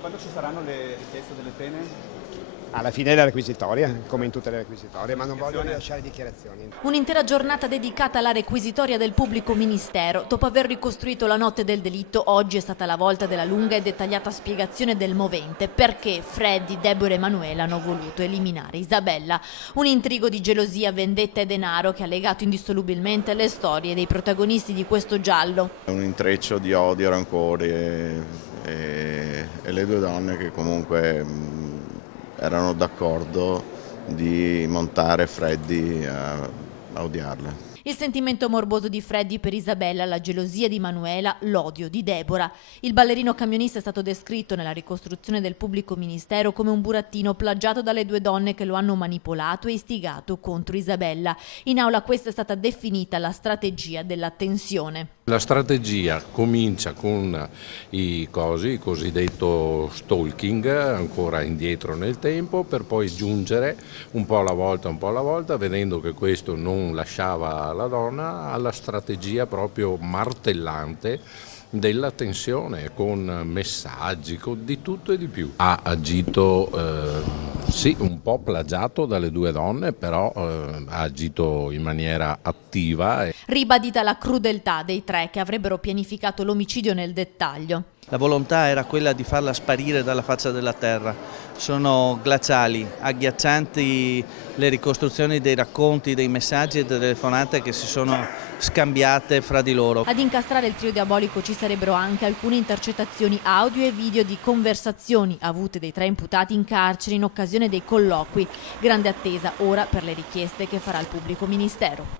Quando ci saranno le richieste delle pene? Alla fine della requisitoria, come in tutte le requisitorie, ma non voglio rilasciare dichiarazioni. Un'intera giornata dedicata alla requisitoria del pubblico ministero. Dopo aver ricostruito la notte del delitto, oggi è stata la volta della lunga e dettagliata spiegazione del movente perché Freddy, Deborah e Emanuela hanno voluto eliminare Isabella. Un intrigo di gelosia, vendetta e denaro che ha legato indissolubilmente le storie dei protagonisti di questo giallo. È un intreccio di odio, rancore e le due donne che comunque erano d'accordo di montare Freddy a odiarle. Il sentimento morboso di Freddy per Isabella, la gelosia di Manuela, l'odio di Deborah. Il ballerino camionista è stato descritto nella ricostruzione del pubblico ministero come un burattino plagiato dalle due donne che lo hanno manipolato e istigato contro Isabella. In aula questa è stata definita la strategia della tensione. La strategia comincia con il cosiddetto stalking, ancora indietro nel tempo, per poi giungere un po' alla volta, vedendo che questo non lasciava la donna, alla strategia proprio martellante della tensione, con messaggi, con di tutto e di più. Ha agito, sì, un po' plagiato dalle due donne, però ha agito in maniera attiva. Ribadita la crudeltà dei tre che avrebbero pianificato l'omicidio nel dettaglio. La volontà era quella di farla sparire dalla faccia della terra. Sono glaciali, agghiaccianti le ricostruzioni dei racconti, dei messaggi e delle telefonate che si sono scambiate fra di loro. Ad incastrare il trio diabolico ci sarebbero anche alcune intercettazioni audio e video di conversazioni avute dai tre imputati in carcere in occasione dei colloqui. Grande attesa ora per le richieste che farà il pubblico ministero.